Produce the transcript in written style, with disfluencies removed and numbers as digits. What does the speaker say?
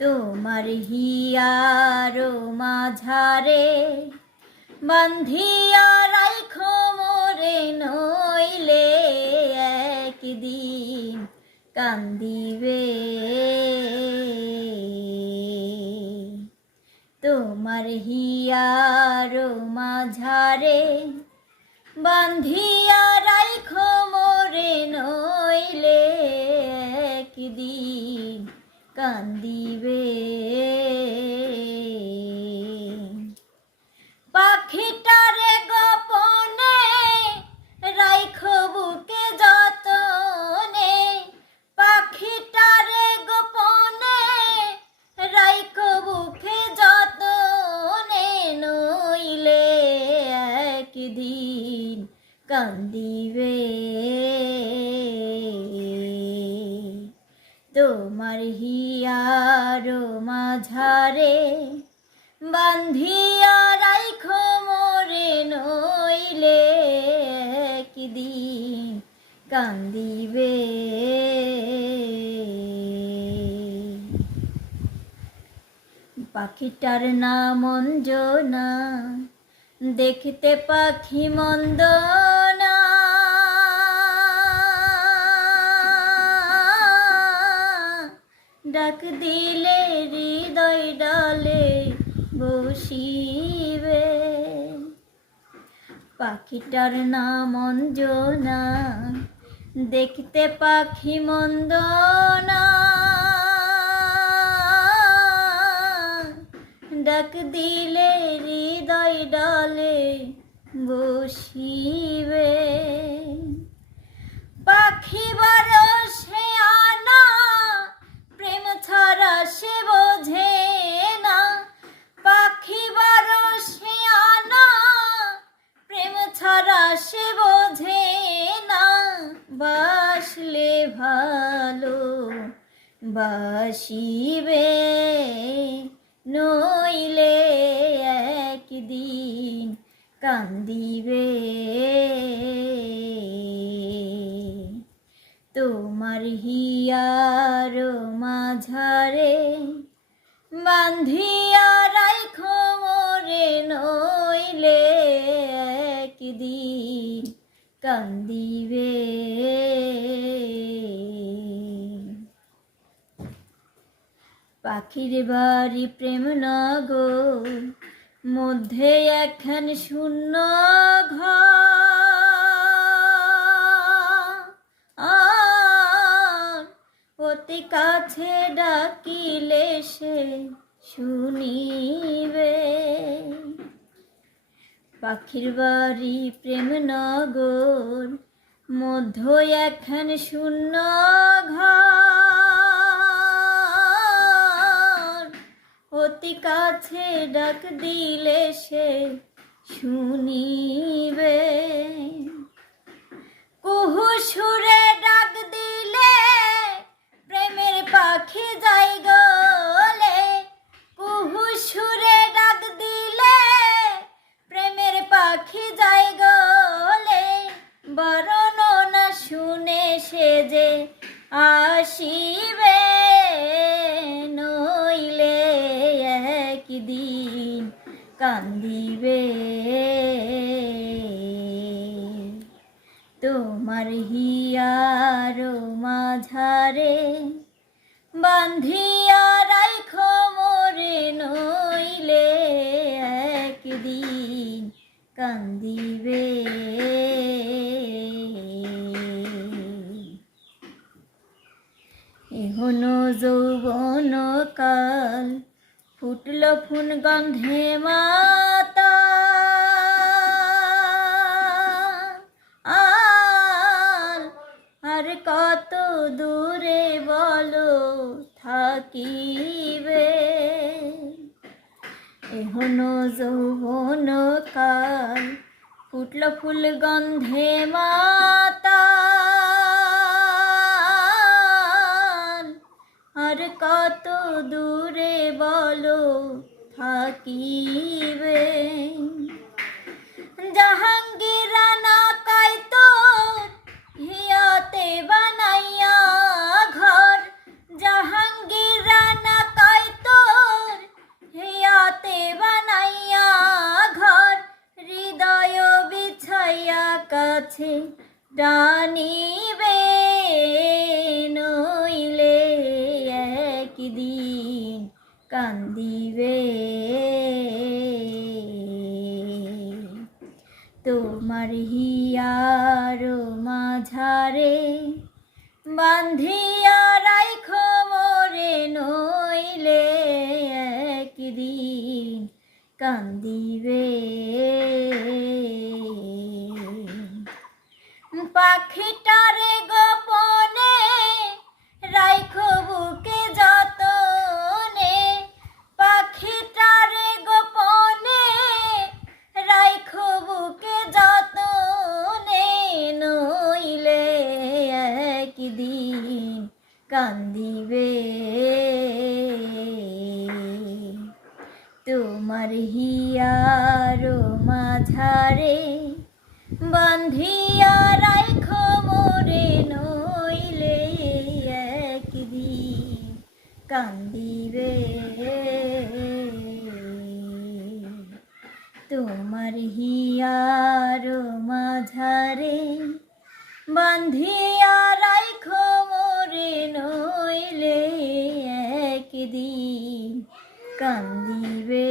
তোমার হিয়ার মাঝারে বান্ধিয়া রাইখো মোরে, নইলে একদিন কান্দিবে। তোমার হিয়ার মাঝারে বান্ধিয়া রাইখো মোরে, নইলে একদিন কান্দিবে। পাখিটারে গোপনে রাইখো বুকে যতনে, পাখিটারে গোপনে রাইখো বুকে যতনে, নইলে একদিন কান্দিবে। তোমার হিয়ার মাঝারে বান্ধিয়া রাইখো মোরে, নইলে একদিন কান্দিবে। পাখিটার নাম অঞ্জনা, দেখতে পাখি মন্দ না, ডাক দিলে হৃদয় ডালে বসিবে। পাখিটার নাম অঞ্জনা, দেখতে পাখি মন্দ না, ডাক দিলে হৃদয় ডালে বসিবে। পাখি বরসে আনা, প্রেম ছাড়া সে বোঝে না। পাখি বরসে আনা, প্রেম ছাড়া সে বোঝে না। বাসলে ভালো বাসিবে, নইলে একদিন কান্দিবে। তোমার হিয়ার মাঝারে বান্ধিয়া রাইখো মোরে, নইলে একদিন কান্দিবে। পাখির বাড়ি প্রেমনগর, মধ্যে একখান শূন্য ঘর, অতি কাছে ডাকিলে সে শুনিবে। পাখির বাড়ি প্রেমনগর, মধ্য একখান শূন্য ঘর, অতি কাছে ডাক দিলে সে শুনিবে। কুহু সুরে ডাক দিলে প্রেমের পাখি যাই গলে, কুহু সুরে ডাক দিলে প্রেমের পাখি যাই গলে। বরণ না শুনে সে যে আসিবে, নইলে একদিন কান্দিবে। তোমার হিয়ার মাঝারে বান্ধিয়া রাইখো মোরে, নইলে একদিন কান্দিবে। এহনো যৌবন কাল, ফুটল ফুন গন্ধে মাতা। আর কত দূরে বলো থাকিবে। এহনো যৌবন কাল, ফুটল ফুল গন্ধে মাতা। আর কত দূরে বলো থাকিবে। জাহাঙ্গীর রানা কয় তোর হিয়াতে বানাইয়া ঘর, জাহাঙ্গীর রানা কয় কাছে টানিবে, নইলে একদিন কান্দিবে। তোমার হিয়ার মাঝারে বান্ধিয়া রাইখো মোরে, নইলে একদিন কান্দিবে। পাখিটারে গোপনে রাইখো বুকে যতনে, পাখিটারে গোপনে রাইখো বুকে যতনে, নইলে একদিন কান্দিবে। তোমার হিয়ার মাঝারে বান্ধিয়া রাইখো মোরে, নইলে একদিন কান্দিবে। তোমার হিয়ার মাঝারে বান্ধিয়া রাইখো মোরে, নইলে একদিন কান্দিবে।